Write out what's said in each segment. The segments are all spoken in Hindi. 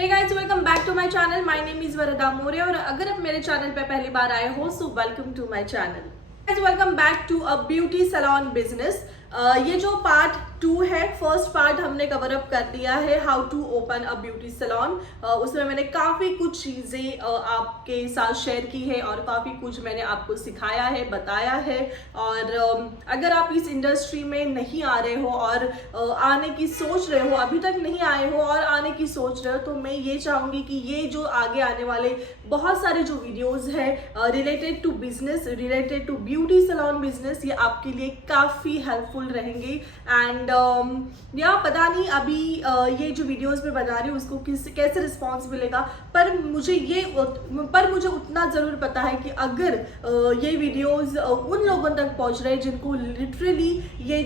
Hey guys, welcome back to my channel. My name is Varda Maurya और अगर आप मेरे चैनल पे पहली बार आए हो so welcome to my channel. Guys, welcome back to a beauty salon business. ये जो पार्ट 2 है, फर्स्ट पार्ट हमने कवर अप कर दिया है, how to open a beauty salon. उसमें मैंने काफ़ी कुछ चीज़ें आपके साथ शेयर की है और काफ़ी कुछ मैंने आपको सिखाया है, बताया है। और अगर आप इस इंडस्ट्री में नहीं आ रहे हो और आने की सोच रहे हो, अभी तक नहीं आए हो और आने की सोच रहे हो, तो मैं ये चाहूँगी कि ये जो आगे आने वाले बहुत सारे जो वीडियोस है related to business, related to beauty salon business, ये आपके लिए काफ़ी हेल्पफुल रहेंगे। एंड या पता नहीं अभी ये जो वीडियोस में बना रही हूँ उसको कैसे रिस्पॉन्स मिलेगा, पर मुझे उतना ज़रूर पता है कि अगर ये वीडियोस उन लोगों तक पहुँच रहे हैं जिनको लिटरली ये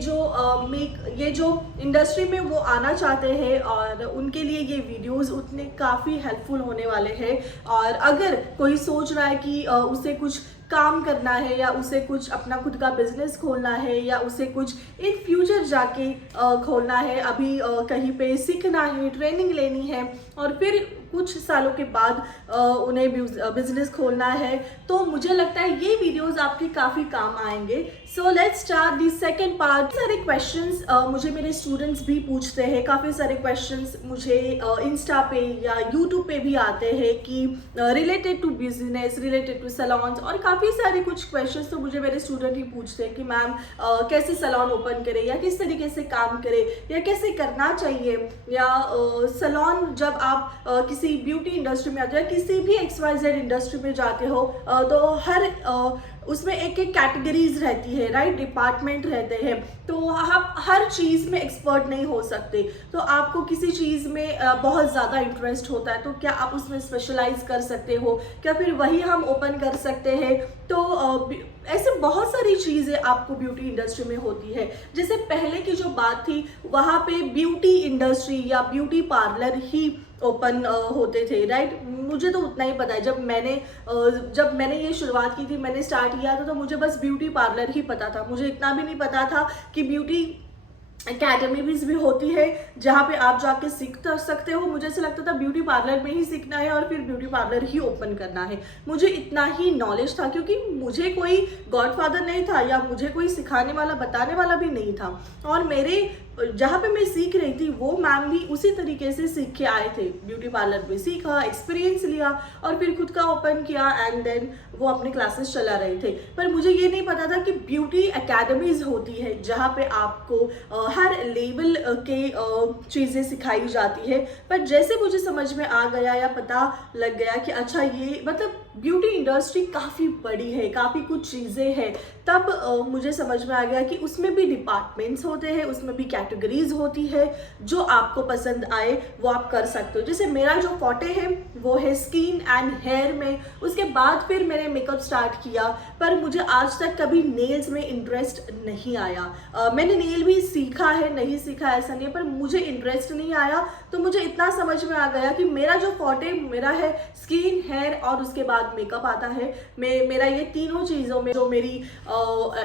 जो इंडस्ट्री में वो आना चाहते हैं, और उनके लिए ये वीडियोस उतने काफ़ी हेल्पफुल होने वाले हैं। और अगर कोई सोच रहा है कि उसे कुछ काम करना है या उसे कुछ अपना खुद का बिजनेस खोलना है या उसे कुछ इन फ्यूचर जाके खोलना है, अभी कहीं पे सीखना है, ट्रेनिंग लेनी है और फिर कुछ सालों के बाद उन्हें बिजनेस खोलना है, तो मुझे लगता है ये वीडियोस आपके काफ़ी काम आएंगे। So let's start the second part. सारे क्वेश्चंस मुझे मेरे स्टूडेंट्स भी पूछते हैं, काफ़ी सारे क्वेश्चंस मुझे इंस्टा पे या यूट्यूब पे भी आते हैं कि related to business, related to salons, और काफ़ी सारे कुछ क्वेश्चंस तो मुझे मेरे स्टूडेंट ही पूछते हैं कि मैम कैसे सैलून ओपन करें या किस तरीके से काम करें या कैसे करना चाहिए, या सैलून जब आप किसी ब्यूटी इंडस्ट्री में आते हो, किसी भी XYZ इंडस्ट्री में जाते हो, तो हर उसमें एक एक कैटेगरीज रहती है, राइट, डिपार्टमेंट रहते हैं, तो आप हर चीज़ में एक्सपर्ट नहीं हो सकते। तो आपको किसी चीज़ में बहुत ज़्यादा इंटरेस्ट होता है, तो क्या आप उसमें स्पेशलाइज कर सकते हो, क्या फिर वही हम ओपन कर सकते हैं। तो ऐसे बहुत सारी चीज़ें आपको ब्यूटी इंडस्ट्री में होती है। जैसे पहले की जो बात थी, वहाँ पे ब्यूटी इंडस्ट्री या ब्यूटी पार्लर ही ओपन होते थे, राइट। मुझे तो उतना ही पता है, जब मैंने ये शुरुआत की थी, मैंने स्टार्ट किया था, तो मुझे बस ब्यूटी पार्लर ही पता था। मुझे इतना भी नहीं पता था कि ब्यूटी अकेडमीज भी होती है जहाँ पे आप जाके सीख सकते हो। मुझे ऐसा लगता था ब्यूटी पार्लर में ही सीखना है और फिर ब्यूटी पार्लर ही ओपन करना है। मुझे इतना ही नॉलेज था, क्योंकि मुझे कोई गॉडफादर नहीं था या मुझे कोई सिखाने वाला, बताने वाला भी नहीं था। और मेरे जहाँ पे मैं सीख रही थी, वो मैम भी उसी तरीके से सीख के आए थे। ब्यूटी पार्लर में सीखा, एक्सपीरियंस लिया और फिर खुद का ओपन किया, एंड देन वो अपने क्लासेस चला रहे थे। पर मुझे ये नहीं पता था कि ब्यूटी अकेडमीज होती है जहाँ पे आपको हर लेवल के चीज़ें सिखाई जाती है। पर जैसे मुझे समझ में आ गया या पता लग गया कि अच्छा, ये मतलब ब्यूटी इंडस्ट्री काफ़ी बड़ी है, काफ़ी कुछ चीज़ें हैं, तब मुझे समझ में आ गया कि उसमें भी डिपार्टमेंट्स होते हैं, उसमें भी कैटेगरीज होती है। जो आपको पसंद आए वो आप कर सकते हो। जैसे मेरा जो फॉटे है वो है स्किन एंड हेयर में, उसके बाद फिर मैंने मेकअप स्टार्ट किया। पर मुझे आज तक कभी नेल्स में इंटरेस्ट नहीं आया। मैंने नेल भी सीखा है, नहीं सीखा ऐसा नहीं है, पर मुझे इंटरेस्ट नहीं आया। तो मुझे इतना समझ में आ गया कि मेरा जो फॉटे मेरा है स्किन, हेयर और उसके बाद मेकअप आता है। मेरा ये तीनों चीज़ों में जो मेरी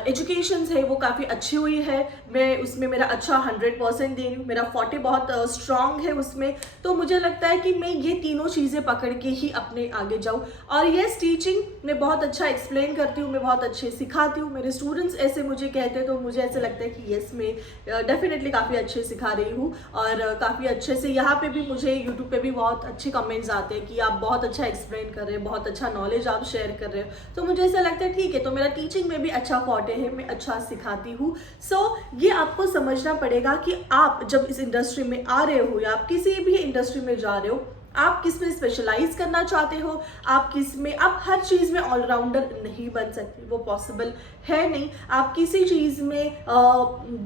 एजुकेशन है वो काफ़ी अच्छी हुई है। मैं उसमें मेरा अच्छा 100% दे रही हूँ। मेरा फॉटे बहुत स्ट्रांग है उसमें। तो मुझे लगता है कि मैं ये तीनों चीज़ें पकड़ के ही अपने आगे जाऊँ। और ये टीचिंग मैं बहुत अच्छा एक्सप्लेन करती हूँ, मैं बहुत अच्छे सिखाती हूँ। मेरे स्टूडेंट्स ऐसे मुझे कहते हैं, तो मुझे ऐसे लगता है कि यस, मैं डेफिनेटली काफ़ी अच्छे सिखा रही हूँ। और काफ़ी अच्छे से यहाँ पे भी मुझे यूट्यूब पे भी बहुत अच्छे कमेंट्स आते हैं कि आप बहुत अच्छा एक्सप्लेन कर रहे हैं, बहुत अच्छा नॉलेज आप शेयर कर रहे हो। तो मुझे ऐसा लगता है ठीक है, तो मेरा टीचिंग में भी अच्छा फॉटे है, मैं अच्छा सिखाती हूँ। सो ये आपको समझना पड़ेगा कि आप जब इस इंडस्ट्री में आ रहे हो या आप किसी भी इंडस्ट्री में जा रहे हो, आप किस में स्पेशलाइज करना चाहते हो, आप किस में, आप हर चीज़ में ऑलराउंडर नहीं बन सकते, वो पॉसिबल है नहीं। आप किसी चीज़ में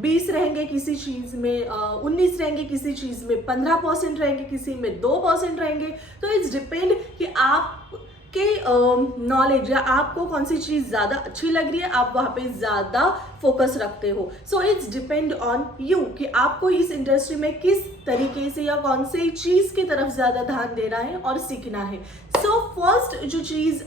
20 रहेंगे, किसी चीज़ में 19 रहेंगे, किसी चीज़ में 15% रहेंगे, किसी में 2% रहेंगे। तो इट्स डिपेंड कि आप के नॉलेज या आपको कौन सी चीज़ ज़्यादा अच्छी लग रही है, आप वहाँ पे ज़्यादा फोकस रखते हो। So it's depend on you कि आपको इस इंडस्ट्री में किस तरीके से या कौन सी चीज़ की तरफ ज़्यादा ध्यान देना है और सीखना है। सो फर्स्ट जो चीज़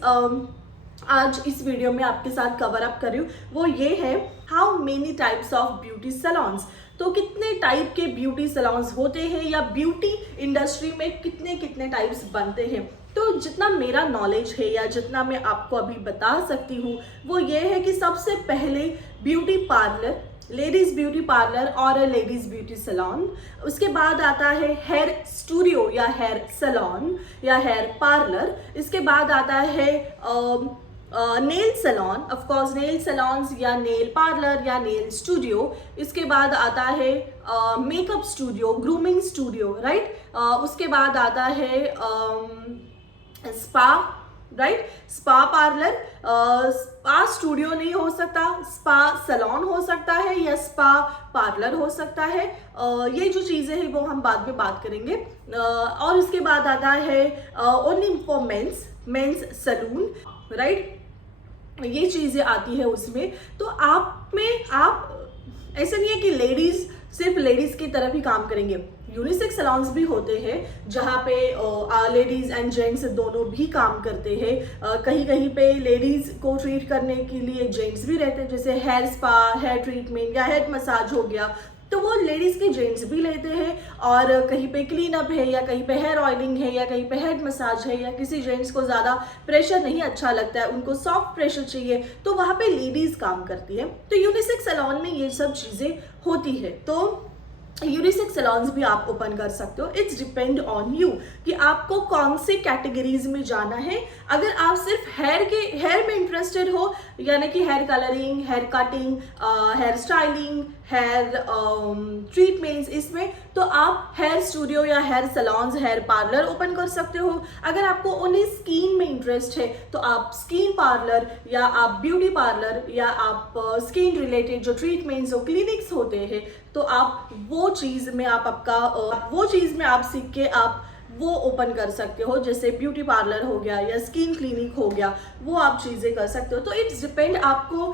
आज इस वीडियो में आपके साथ कवर अप कर रही हूँ वो ये है, how many types of beauty saloons. तो कितने टाइप के ब्यूटी सैलून्स होते हैं या ब्यूटी इंडस्ट्री में कितने कितने टाइप्स बनते हैं। तो जितना मेरा नॉलेज है या जितना मैं आपको अभी बता सकती हूँ वो ये है कि सबसे पहले beauty parlour, ladies beauty parlour और लेडीज ब्यूटी सैलून, उसके बाद आता है हेयर स्टूडियो या हेयर सैलून या हेयर पार्लर, इसके बाद आता है nail salon, of course nail salons या नेल पार्लर या नेल स्टूडियो, इसके बाद आता है makeup studio, grooming studio, right. उसके बाद आता है spa, right, spa parlour, spa studio नहीं हो सकता, स्पा सैलून हो सकता है या स्पा पार्लर हो सकता है। ये जो चीज़ें हैं वो हम बाद में बात करेंगे। और उसके बाद आता है only for men's salon, right, ये चीज़ें आती है उसमें। तो आप ऐसा नहीं है कि लेडीज़ सिर्फ लेडीज़ की तरफ ही काम करेंगे, यूनिसेक्स सैलून्स भी होते हैं जहाँ पे लेडीज़ एंड जेंट्स दोनों भी काम करते हैं। कहीं कहीं पे लेडीज़ को ट्रीट करने के लिए जेंट्स भी रहते हैं, जैसे हेयर स्पा, हेयर ट्रीटमेंट या हेड मसाज हो गया, तो वो लेडीज़ के जेंट्स भी लेते हैं। और कहीं पे क्लीन अप है या कहीं पे हेयर ऑयलिंग है या कहीं पे हेड मसाज है या किसी जेंट्स को ज़्यादा प्रेशर नहीं अच्छा लगता है, उनको सॉफ्ट प्रेशर चाहिए, तो वहाँ पे लेडीज़ काम करती है। तो यूनिसेक्स सैलून में ये सब चीज़ें होती है। तो यूनिसेक्स सैलून्स भी आप ओपन कर सकते हो। इट्स डिपेंड ऑन यू कि आपको कौन से कैटेगरीज में जाना है। अगर आप सिर्फ हेयर में इंटरेस्टेड हो, यानी कि hair colouring, hair cutting, hair styling, hair treatments, इसमें तो आप हेयर स्टूडियो या hair salons, hair parlour open कर सकते हो। अगर आपको ओनली स्किन में इंटरेस्ट है तो आप स्किन पार्लर या आप ब्यूटी पार्लर या आप स्किन रिलेटेड जो ट्रीटमेंट्स और क्लिनिक्स होते हैं तो आप वो चीज़ में आप सीख के आप वो ओपन कर सकते हो। जैसे ब्यूटी पार्लर हो गया या स्किन क्लिनिक हो गया, वो आप चीज़ें कर सकते हो। तो इट्स डिपेंड आपको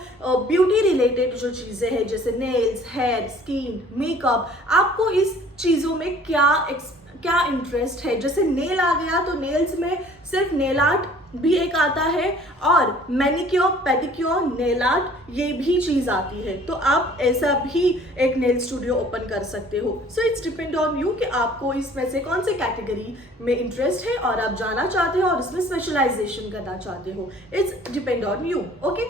ब्यूटी रिलेटेड जो चीज़ें हैं जैसे नेल्स, हेयर, स्किन, मेकअप, आपको इस चीज़ों में क्या इंटरेस्ट है। जैसे नेल आ गया तो नेल्स में सिर्फ नेल आर्ट भी एक आता है और मैनिक्योर, पेडिक्योर, नेल आर्ट, ये भी चीज़ आती है। तो आप ऐसा भी एक नेल स्टूडियो ओपन कर सकते हो। So it's depend on you कि आपको इसमें से कौन से कैटेगरी में इंटरेस्ट है और आप जाना चाहते हो और इसमें स्पेशलाइजेशन करना चाहते हो। It's depend on you, okay.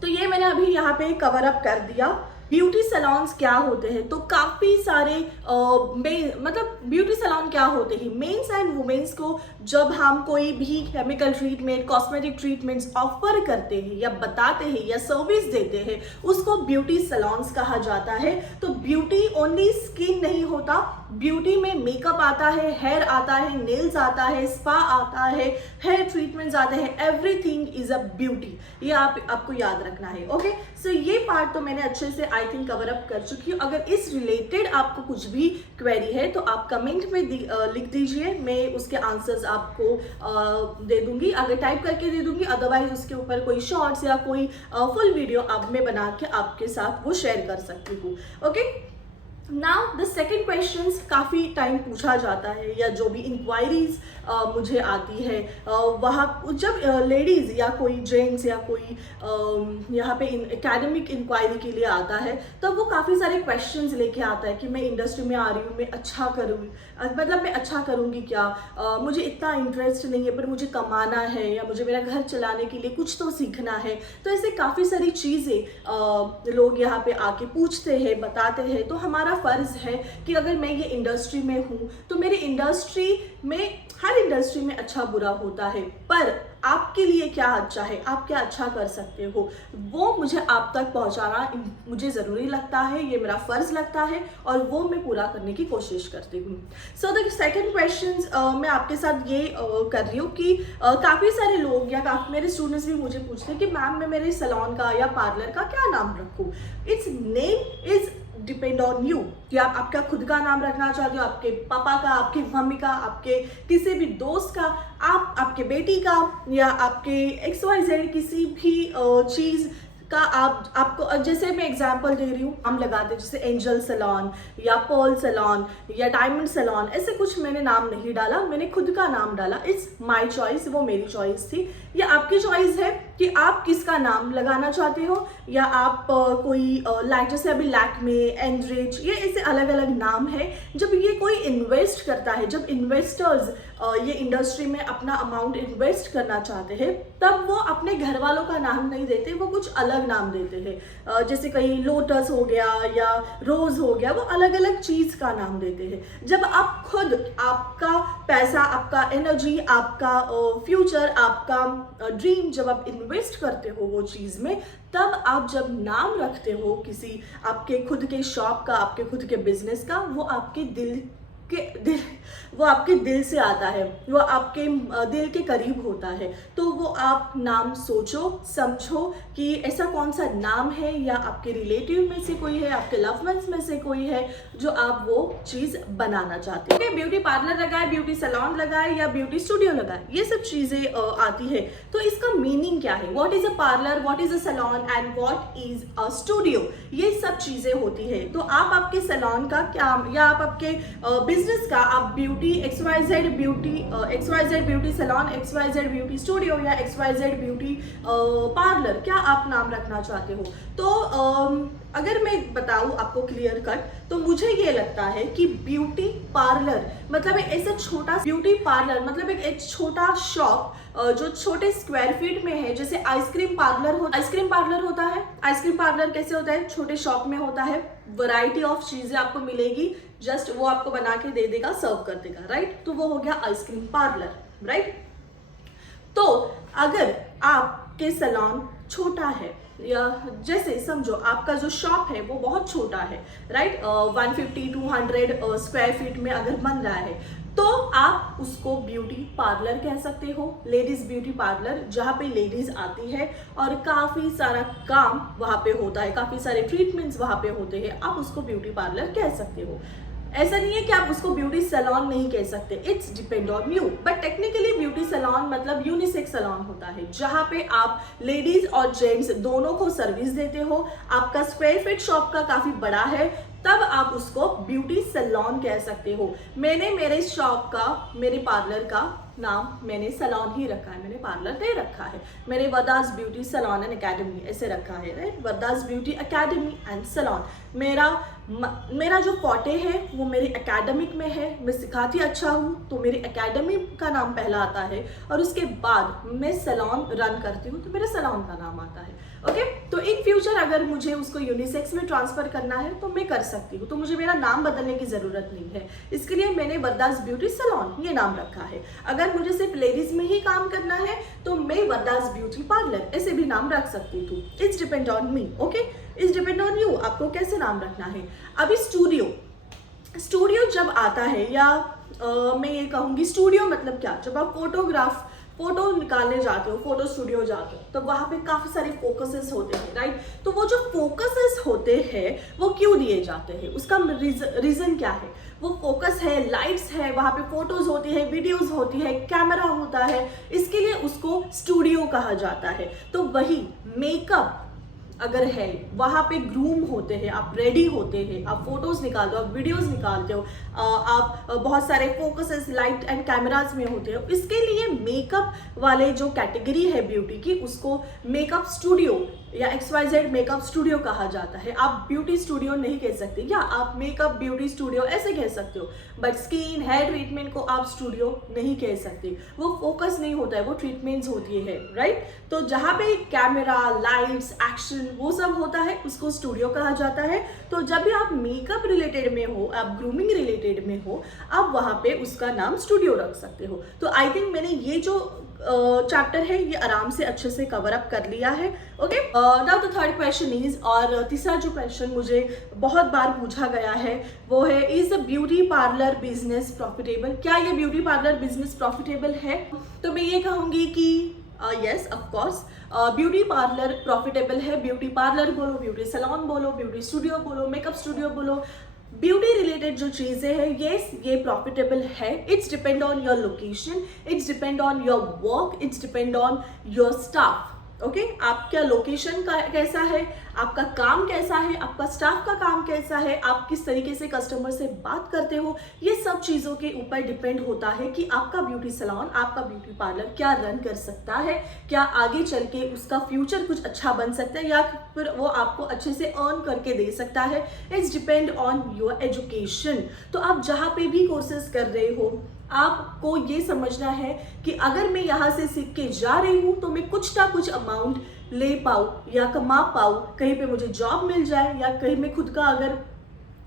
तो ये मैंने अभी यहाँ पे कवर अप कर दिया। ब्यूटी सैलून्स क्या होते हैं, तो काफ़ी सारे मतलब ब्यूटी सैलून क्या होते हैं, मेंस एंड वुमेन्स को जब हम कोई भी chemical treatment, cosmetic treatments offer करते हैं या बताते हैं या सर्विस देते हैं, उसको ब्यूटी सैलून्स कहा जाता है। तो ब्यूटी ओनली स्किन नहीं होता, ब्यूटी में मेकअप आता है, हेयर आता है, नेल्स आता है, स्पा आता है, हेयर ट्रीटमेंट्स आते हैं, एवरीथिंग इज अ ब्यूटी। ये आपको याद रखना है, ओके। सो ये पार्ट तो मैंने अच्छे से आई थिंक कवर अप कर चुकी हूँ। अगर इस रिलेटेड आपको कुछ भी क्वेरी है तो आप कमेंट में लिख दीजिए, मैं उसके आंसर्स आपको दे दूंगी, अगर टाइप करके दे दूंगी। अदरवाइज उसके ऊपर कोई शॉर्ट्स या कोई फुल वीडियो आप मैं बना के आपके साथ वो शेयर कर सकती हूँ, okay. Now the second question काफ़ी टाइम पूछा जाता है या जो भी इंक्वायरीज मुझे आती है वहाँ जब लेडीज़ या कोई जेंट्स या कोई यहाँ पे एकेडमिक इंक्वायरी के लिए आता है तब वो काफ़ी सारे क्वेश्चंस लेके आता है कि मैं इंडस्ट्री में आ रही हूँ, मैं अच्छा करूँ, मतलब मैं अच्छा करूँगी क्या, मुझे इतना इंटरेस्ट नहीं है पर मुझे कमाना है या मुझे मेरा घर चलाने के लिए कुछ तो सीखना है। तो ऐसे काफ़ी सारी चीज़ें लोग यहाँ पे आके पूछते हैं, बताते हैं। तो हमारा फ़र्ज़ है कि अगर मैं ये इंडस्ट्री में हूँ तो मेरी इंडस्ट्री में, हर इंडस्ट्री में अच्छा बुरा होता है, पर आपके लिए क्या अच्छा है, आप क्या अच्छा कर सकते हो, वो मुझे आप तक पहुंचाना मुझे ज़रूरी लगता है, ये मेरा फ़र्ज़ लगता है और वो मैं पूरा करने की कोशिश करती हूँ। सो द सेकंड क्वेश्चन मैं आपके साथ ये कर रही हूँ कि काफ़ी सारे लोग या काफ़ी मेरे स्टूडेंट्स भी मुझे पूछते हैं कि मैम मैं मेरे सैलून का या पार्लर का क्या नाम रखूँ। It's name is depend on you कि आप आपका खुद का नाम रखना चाहते हो, आपके पापा का, आपकी मम्मी का, आपके किसी भी दोस्त का, आपके बेटी का या आपके XYZ किसी भी चीज़ का आपको जैसे मैं एग्जांपल दे रही हूँ, नाम लगाते जैसे एंजल सैलून या पर्ल सैलून या डायमंड सैलून, ऐसे कुछ मैंने नाम नहीं डाला, मैंने खुद का नाम डाला। इट्स माय चॉइस, वो मेरी चॉइस थी। या आपकी चॉइस है कि आप किसका नाम लगाना चाहते हो, या आप कोई लाइक जैसे अभी लैक्मे, एनरिच, ये ऐसे अलग अलग नाम है। जब ये कोई इन्वेस्ट करता है, जब इन्वेस्टर्स ये इंडस्ट्री में अपना अमाउंट इन्वेस्ट करना चाहते हैं, तब वो अपने घर वालों का नाम नहीं देते, वो कुछ अलग नाम देते हैं। जैसे कहीं लोटस हो गया या रोज हो गया, वो अलग अलग चीज का नाम देते हैं। जब आप खुद आपका पैसा, आपका एनर्जी, आपका फ्यूचर, आपका ड्रीम जब आप इन्वेस्ट करते हो वो चीज में, तब आप जब नाम रखते हो किसी आपके खुद के शॉप का, आपके खुद के बिजनेस का, वो आपके दिल से आता है, वो आपके दिल के करीब होता है। तो वो आप नाम सोचो समझो कि ऐसा कौन सा नाम है, या आपके रिलेटिव में से कोई है, आपके लव वंस में से कोई है जो आप वो चीज बनाना चाहते हैं। ब्यूटी पार्लर लगाए, ब्यूटी सैलून लगाए या ब्यूटी स्टूडियो लगाए, ये सब चीजें आती है। तो इसका मीनिंग क्या है? What is a parlour, what is a salon and what is a studio, ये सब चीजें होती है। तो आप आपके सैलून का क्या, या आप आपके बिजनेस का, आप beauty XYZ beauty salon, XYZ beauty studio या XYZ ब्यूटी पार्लर, क्या आप नाम रखना चाहते हो? तो अगर मैं बताऊं आपको क्लियर कट, तो मुझे ये लगता है कि ब्यूटी पार्लर मतलब एक ऐसा छोटा ब्यूटी पार्लर मतलब एक छोटा शॉप जो छोटे स्क्वायर फीट में है। जैसे आइसक्रीम पार्लर होता है। आइसक्रीम पार्लर कैसे होता है? छोटे शॉप में होता है, वैरायटी ऑफ चीजें आपको मिलेगी, जस्ट वो आपको बना के दे देगा, सर्व कर देगा, राइट? तो वो हो गया आइसक्रीम पार्लर, राइट? तो अगर आपके सैलून छोटा है, या जैसे समझो आपका जो शॉप है वो बहुत छोटा है, राइट, 150-200 स्क्वायर फीट में अगर बन रहा है, तो आप उसको ब्यूटी पार्लर कह सकते हो। लेडीज ब्यूटी पार्लर, जहाँ पे लेडीज आती है और काफी सारा काम वहां पे होता है, काफी सारे ट्रीटमेंट्स वहां पे होते हैं, आप उसको ब्यूटी पार्लर कह सकते हो। ऐसा नहीं है कि आप उसको ब्यूटी सैलून नहीं कह सकते, it's depend on you. But technically beauty salon मतलब यूनिसेक्स सैलून होता है, जहां पे आप लेडीज और जेंट्स दोनों को सर्विस देते हो। आपका स्क्वायर फीट शॉप का काफी बड़ा है, तब आप उसको ब्यूटी सैलून कह सकते हो। मैंने मेरे शॉप का, मेरे पार्लर का नाम मैंने सैलून ही रखा है, मैंने पार्लर नहीं रखा है। मैंने Vardas beauty salon and academy ऐसे रखा है, right? Vardas beauty academy and salon. मेरा जो फॉटे है वो मेरी एकेडमिक में है, मैं सिखाती अच्छा हूँ, तो मेरी एकेडमी का नाम पहला आता है, और उसके बाद मैं सैलून रन करती हूँ तो मेरे सैलून का नाम आता है। ओके, तो इन फ्यूचर अगर मुझे उसको यूनिसेक्स में ट्रांसफर करना है तो मैं कर सकती हूँ, तो मुझे मेरा नाम बदलने की जरूरत नहीं है। इसके लिए मैंने वरदास ब्यूटी सैलून ये नाम रखा है। अगर मुझे सिर्फ लेडीज में ही काम करना है तो मैं वरदास ब्यूटी पार्लर ऐसे भी नाम रख सकती हूँ। It's depend on me, okay, it's depend on you, आपको कैसे नाम रखना है। अभी स्टूडियो जब आता है, या मैं ये कहूँगी स्टूडियो मतलब क्या, जब आप फोटो निकालने जाते हो, फोटो स्टूडियो जाते हो, तो वहां पे काफी सारे फोकसेस होते हैं, राइट? तो वो जो फोकसेस होते हैं वो क्यों दिए जाते हैं, उसका रीजन क्या है? वो फोकस है, लाइट्स है, वहां पे फोटोज होती है, वीडियोस होती है, कैमरा होता है, इसके लिए उसको स्टूडियो कहा जाता है। तो वही मेकअप अगर है, वहां पे ग्रूम होते हैं, आप रेडी होते हैं, आप फोटोज निकालते हो, आप वीडियोस निकालते हो, आप बहुत सारे फोकसेस लाइट एंड कैमरास में होते हो। इसके लिए मेकअप वाले जो कैटेगरी है ब्यूटी की, उसको मेकअप स्टूडियो या XYZ मेकअप स्टूडियो कहा जाता है। आप ब्यूटी स्टूडियो नहीं कह सकते, या आप मेकअप ब्यूटी स्टूडियो ऐसे कह सकते हो, बट स्किन हेयर ट्रीटमेंट को आप स्टूडियो नहीं कह सकते। वो फोकस नहीं होता है, वो ट्रीटमेंट्स होती है, राइट? तो जहाँ पे कैमरा, लाइट्स, एक्शन वो सब होता है उसको स्टूडियो कहा जाता है। तो जब भी आप मेकअप रिलेटेड में हो, आप ग्रूमिंग रिलेटेड में हो, आप वहाँ पे उसका नाम स्टूडियो रख सकते हो। तो आई थिंक मैंने ये जो चैप्टर है ये आराम से अच्छे से कवर अप कर लिया है। Okay, now the third question is, और तीसरा जो क्वेश्चन मुझे बहुत बार पूछा गया है वो है, is the beauty parlour business profitable? क्या ये ब्यूटी पार्लर बिजनेस प्रॉफिटेबल है? तो मैं ये कहूंगी कि yes, of course beauty parlour profitable है। ब्यूटी पार्लर बोलो, ब्यूटी सैलून बोलो, ब्यूटी स्टूडियो बोलो, मेकअप स्टूडियो बोलो, ब्यूटी रिलेटेड जो चीजें हैं ये प्रॉफिटेबल है। It's depend on your location, it's depend on your work, it's depend on your staff. Okay आपका लोकेशन का कैसा है, आपका काम कैसा है, आपका स्टाफ का काम कैसा है, आप किस तरीके से कस्टमर से बात करते हो, ये सब चीज़ों के ऊपर डिपेंड होता है कि आपका ब्यूटी सैलून, आपका ब्यूटी पार्लर क्या रन कर सकता है, क्या आगे चल के उसका फ्यूचर कुछ अच्छा बन सकता है या फिर वो आपको अच्छे से अर्न करके दे सकता है। It's depend on your education. तो आप जहाँ पे भी कोर्सेज कर रहे हो, आपको ये समझना है कि अगर मैं यहाँ से सीख के जा रही हूँ तो मैं कुछ ना कुछ अमाउंट ले पाऊँ या कमा पाऊँ, कहीं पे मुझे जॉब मिल जाए या कहीं मैं खुद का अगर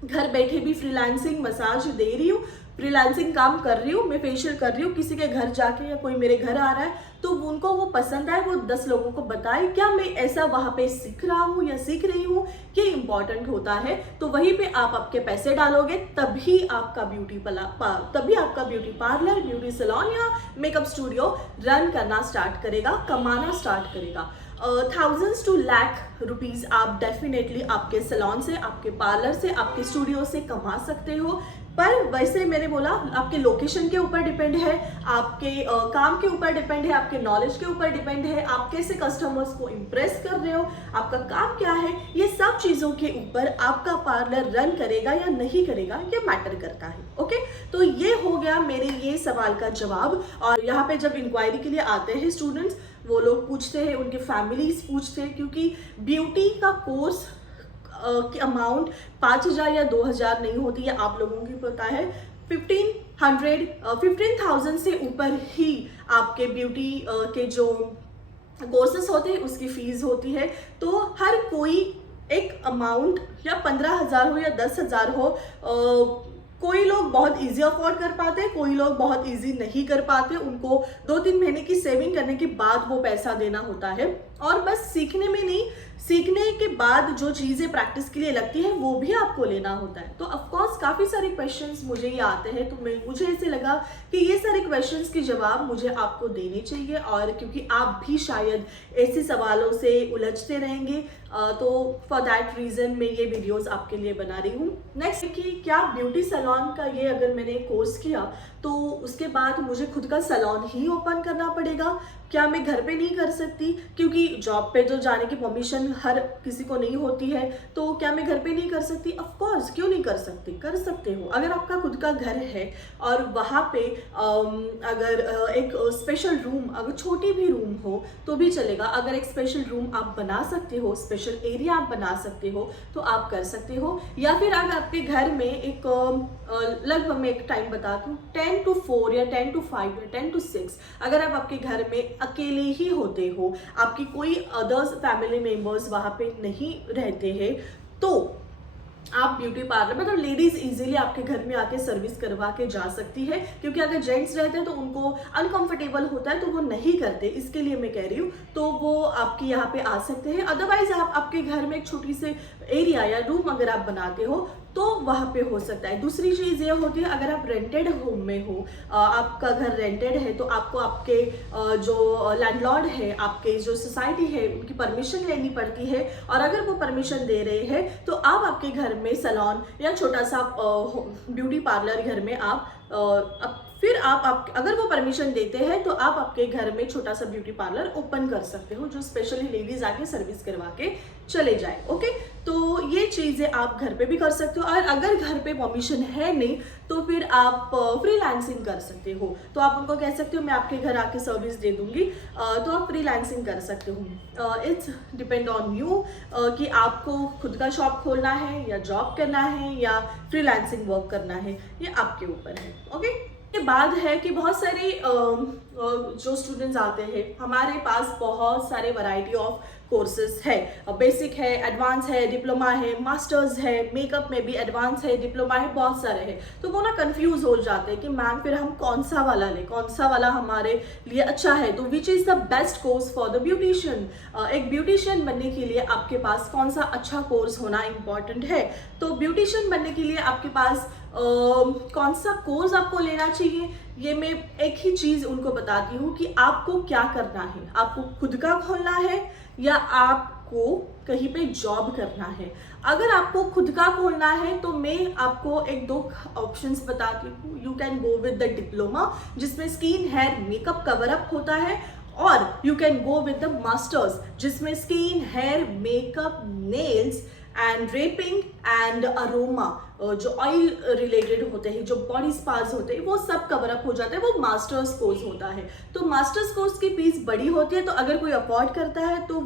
घर बैठे भी फ्रीलांसिंग मसाज दे रही हूँ, फ्रीलांसिंग काम कर रही हूँ, मैं फेशियल कर रही हूँ किसी के घर जाके या कोई मेरे घर आ रहा है तो उनको वो पसंद आए, वो 10 लोगों को बताए, क्या मैं ऐसा वहाँ पे सीख रहा हूँ या सीख रही हूँ, ये इंपॉर्टेंट होता है। तो वहीं पे आप आपके पैसे डालोगे तभी आपका ब्यूटी पार्लर, ब्यूटी सैलून या मेकअप स्टूडियो रन करना स्टार्ट करेगा, कमाना स्टार्ट करेगा। थाउजेंड्स टू लाख रुपीज आप डेफिनेटली आपके सैलून से, आपके पार्लर से, आपके स्टूडियो से कमा सकते हो। पर वैसे मैंने बोला आपके लोकेशन के ऊपर डिपेंड है, आपके काम के ऊपर डिपेंड है, आपके नॉलेज के ऊपर डिपेंड है, आप कैसे कस्टमर्स को इम्प्रेस कर रहे हो, आपका काम क्या है, ये सब चीज़ों के ऊपर आपका पार्लर रन करेगा या नहीं करेगा ये मैटर करता है। ओके, तो ये हो गया मेरे ये सवाल का जवाब। और यहाँ पे जब इंक्वायरी के लिए आते हैं स्टूडेंट्स, वो लोग पूछते हैं, उनके फैमिलीज पूछते हैं, क्योंकि ब्यूटी का कोर्स की अमाउंट 5,000 या 2,000 नहीं होती है, आप लोगों की पता है 15,000 से ऊपर ही आपके ब्यूटी के जो कोर्सेस होते हैं उसकी फीस होती है। तो हर कोई एक अमाउंट या 15,000 हो या 10,000 हो, कोई लोग बहुत इजी अफोर्ड कर पाते हैं, कोई लोग बहुत इजी नहीं कर पाते, उनको 2-3 महीने की सेविंग करने के बाद वो पैसा देना होता है। और बस सीखने में नहीं, सीखने के बाद जो चीज़ें प्रैक्टिस के लिए लगती है वो भी आपको लेना होता है। तो ऑफकोर्स काफ़ी सारे क्वेश्चंस मुझे ये आते हैं, तो मुझे ऐसे लगा कि ये सारे क्वेश्चंस के जवाब मुझे आपको देने चाहिए, और क्योंकि आप भी शायद ऐसे सवालों से उलझते रहेंगे, तो फॉर दैट रीज़न मैं ये वीडियोस आपके लिए बना रही हूँ। नेक्स्ट कि क्या ब्यूटी सैलून का ये अगर मैंने कोर्स किया तो उसके बाद मुझे खुद का सैलून ही ओपन करना पड़ेगा, क्या मैं घर पे नहीं कर सकती, क्योंकि जॉब पे जो जाने की परमिशन हर किसी को नहीं होती है, तो क्या मैं घर पे नहीं कर सकती? ऑफ कोर्स, क्यों नहीं कर सकती, कर सकते हो। अगर आपका खुद का घर है और वहाँ पे अगर एक स्पेशल रूम, अगर छोटी भी रूम हो तो भी चलेगा, अगर एक स्पेशल रूम आप बना सकते हो, स्पेशल एरिया आप बना सकते हो तो आप कर सकते हो। या फिर अगर आपके घर में एक लगभग मैं एक टाइम बताती हूँ, 10 to 4 या 10 to 5 या 10 to 6, अगर आप आपके घर में अकेले ही होते हो, आपकी कोई अदर्स फैमिली मेंबर्स वहाँ पे नहीं रहते हैं, तो आप ब्यूटी पार्लर मतलब लेडीज इजीली आपके घर में आके सर्विस करवा के जा सकती है, क्योंकि अगर जेंट्स रहते हैं तो उनको अनकंफर्टेबल होता है तो वो नहीं करते, इसके लिए मैं कह रही हूँ। तो वो आपके यहाँ पे आ सकते हैं। अदरवाइज आप आपके घर में एक छोटी सी एरिया या रूम अगर आप बनाते हो तो वहाँ पे हो सकता है। दूसरी चीज़ ये होती है, अगर आप रेंटेड होम में हो, आपका घर रेंटेड है, तो आपको आपके जो लैंडलॉर्ड है, आपके जो सोसाइटी है, उनकी परमिशन लेनी पड़ती है। और अगर वो परमिशन दे रहे हैं तो आप आपके घर में सैलून या छोटा सा ब्यूटी पार्लर घर में आप फिर आप अगर वो परमिशन देते हैं तो आप आपके घर में छोटा सा ब्यूटी पार्लर ओपन कर सकते हो, जो स्पेशली लेडीज आके सर्विस करवा के चले जाए। ओके, तो ये चीज़ें आप घर पे भी कर सकते हो। और अगर घर पे परमिशन है नहीं तो फिर आप फ्रीलांसिंग कर सकते हो। तो आप उनको कह सकते हो मैं आपके घर आके सर्विस दे दूंगी, तो आप फ्रीलांसिंग कर सकते हो। इट्स डिपेंड ऑन यू कि आपको खुद का शॉप खोलना है या जॉब करना है या फ्रीलांसिंग वर्क करना है, ये आपके ऊपर है। ओके, ये बात है कि बहुत सारे जो स्टूडेंट्स आते हैं, हमारे पास बहुत सारे वैरायटी ऑफ कोर्सेज है, बेसिक है, एडवांस है, डिप्लोमा है, मास्टर्स है, मेकअप में भी एडवांस है, डिप्लोमा है, बहुत सारे हैं। तो वो ना कंफ्यूज हो जाते हैं कि मैम फिर हम कौन सा वाला लें, कौन सा वाला हमारे लिए अच्छा है, तो which is the best course for the beautician. एक ब्यूटिशियन बनने के लिए आपके पास कौन सा अच्छा कोर्स होना इम्पॉर्टेंट है। तो ब्यूटिशियन बनने के लिए आपके पास कौन सा कोर्स आपको लेना चाहिए, ये मैं एक ही चीज़ उनको बताती हूँ कि आपको क्या करना है। आपको खुद का खोलना है या आपको कहीं पे जॉब करना है। अगर आपको खुद का खोलना है तो मैं आपको 1-2 ऑप्शंस बताती हूँ। You can go with the diploma, जिसमें skin hair makeup cover up होता है, और you can go with the masters, जिसमें skin, hair, makeup, nails and draping and aroma, जो ऑयल रिलेटेड होते हैं, जो बॉडी स्पास होते हैं, वो सब कवर अप हो जाता है। वो मास्टर्स कोर्स होता है। तो मास्टर्स कोर्स की फीस बड़ी होती है, तो अगर कोई अफोर्ड करता है तो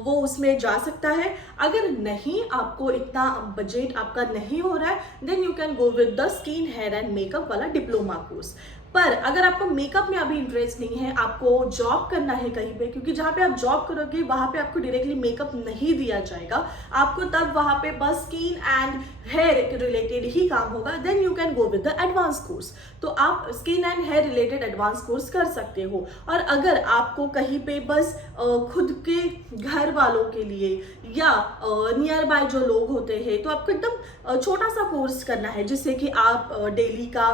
वो उसमें जा सकता है। अगर नहीं, आपको इतना बजट आपका नहीं हो रहा है, then you can go with the skin, hair and makeup वाला डिप्लोमा कोर्स। पर अगर आपको मेकअप में अभी इंटरेस्ट नहीं है, आपको जॉब करना है कहीं पे, क्योंकि जहाँ पे आप जॉब करोगे वहाँ पे आपको डायरेक्टली मेकअप नहीं दिया जाएगा, आपको तब वहाँ पे बस स्किन एंड हेयर रिलेटेड ही काम होगा, then you can go with the advance course. तो आप skin and hair related advance course कर सकते हो। और अगर आपको कहीं पे बस खुद के घर वालों के लिए या नियर बाय जो लोग होते हैं, तो आपको एकदम छोटा सा कोर्स करना है, जिससे कि आप डेली का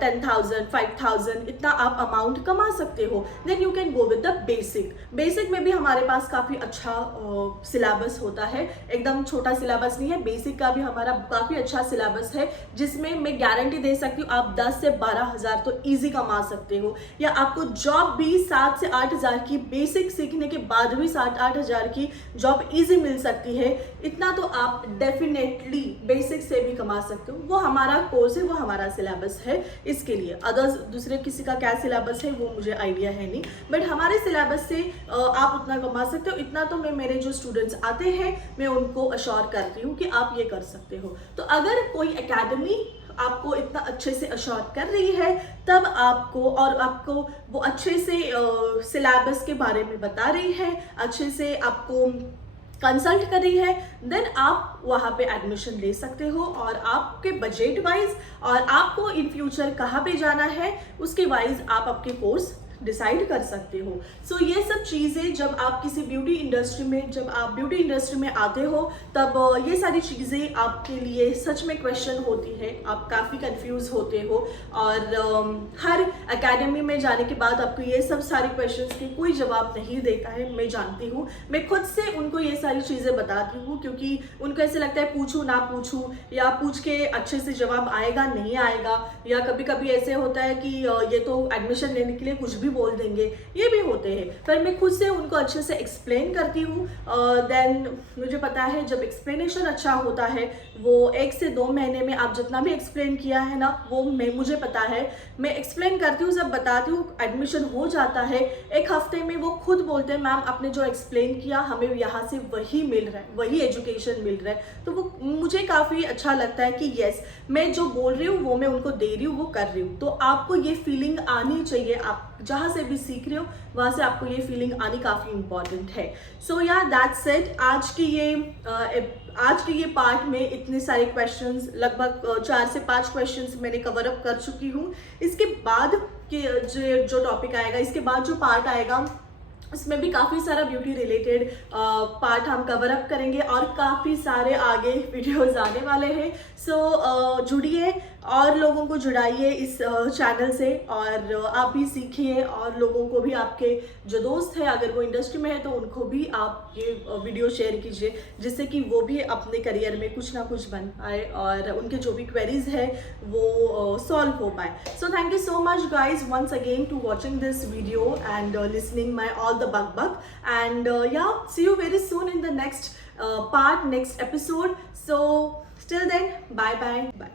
10,000 5,000 इतना आप अमाउंट कमा सकते हो, then you can go with the basic. Basic में भी हमारे पास काफ़ी अच्छा सिलेबस होता है, एकदम छोटा सिलेबस नहीं है। बेसिक का भी हमारा काफ़ी अच्छा सिलेबस है, जिसमें मैं गारंटी दे सकती हूँ आप 10 से 12,000 तो ईजी कमा सकते हो। या आपको जॉब भी 7 से 8,000 की, बेसिक सीखने के बाद भी 7-8,000 की जॉब ईजी मिल सकती है। इतना तो आप डेफिनेटली बेसिक से भी कमा सकते हो। वो हमारा कोर्स है, वो हमारा सिलेबस है। इसके लिए अदर्स दूसरे किसी का क्या सिलेबस है वो मुझे आइडिया है नहीं, बट हमारे सिलेबस से आप उतना कमा सकते हो। इतना तो मैं मेरे जो स्टूडेंट्स आते हैं मैं उनको अश्योर करती हूँ कि आप ये कर सकते हो। तो अगर कोई एकेडमी आपको इतना अच्छे से अश्योर कर रही है, तब आपको वो अच्छे से सिलेबस के बारे में बता रही है, अच्छे से आपको कंसल्ट कर रही है, देन आप वहाँ पे एडमिशन ले सकते हो। और आपके बजट वाइज और आपको इन फ्यूचर कहाँ पे जाना है उसके वाइज आप आपके कोर्स डिसाइड कर सकते हो। सो ये सब चीज़ें जब आप किसी ब्यूटी इंडस्ट्री में आते हो, तब ये सारी चीज़ें आपके लिए सच में क्वेश्चन होती है, आप काफ़ी कंफ्यूज होते हो। और हर एकेडमी में जाने के बाद आपको ये सब सारी क्वेश्चंस के कोई जवाब नहीं देता है, मैं जानती हूँ। मैं खुद से उनको ये सारी चीज़ें बताती हूँ, क्योंकि उनको ऐसे लगता है पूछूँ ना पूछूँ, या पूछ के अच्छे से जवाब आएगा नहीं आएगा, या कभी कभी ऐसे होता है कि ये तो एडमिशन लेने के लिए कुछ भी बोल देंगे, ये भी होते हैं। पर मैं खुद से उनको अच्छे से एक्सप्लेन करती हूँ। देन मुझे पता है जब एक्सप्लेनेशन अच्छा होता है, वो 1 से 2 महीने में आप जितना भी एक्सप्लेन किया है ना, वो मुझे पता है, मैं एक्सप्लेन करती हूँ, सब बताती हूँ, एडमिशन हो जाता है। 1 हफ्ते में वो खुद बोलते हैं मैम आपने जो एक्सप्लेन किया हमें यहाँ से वही मिल रहा है, वही एजुकेशन मिल रहा है। तो वो मुझे काफ़ी अच्छा लगता है कि यस, मैं जो बोल रही हूँ वो मैं उनको दे रही हूँ, वो कर रही हूँ। तो आपको ये फीलिंग आनी चाहिए, आप जहाँ से भी सीख रहे हो वहाँ से आपको ये फीलिंग आनी काफ़ी इंपॉर्टेंट है। सो या दैट्स इट। आज के ये पार्ट में इतने सारे क्वेश्चंस, लगभग 4 से 5 क्वेश्चंस मैंने कवर अप कर चुकी हूँ। इसके बाद के जो टॉपिक आएगा, इसके बाद जो पार्ट आएगा, इसमें भी काफ़ी सारा ब्यूटी रिलेटेड पार्ट हम कवर अप करेंगे, और काफ़ी सारे आगे वीडियोस आने वाले हैं। सो जुड़िए और लोगों को जुड़ाइए इस चैनल से, और आप भी सीखिए, और लोगों को भी, आपके जो दोस्त हैं अगर वो इंडस्ट्री में है तो उनको भी आप ये वीडियो शेयर कीजिए, जिससे कि वो भी अपने करियर में कुछ ना कुछ बन पाए और उनके जो भी क्वेरीज है वो सॉल्व हो पाए। So thank you so much guys once again to watching this video and listening my all the bug and yeah, see you very soon in the next part, next episode. So till then, bye.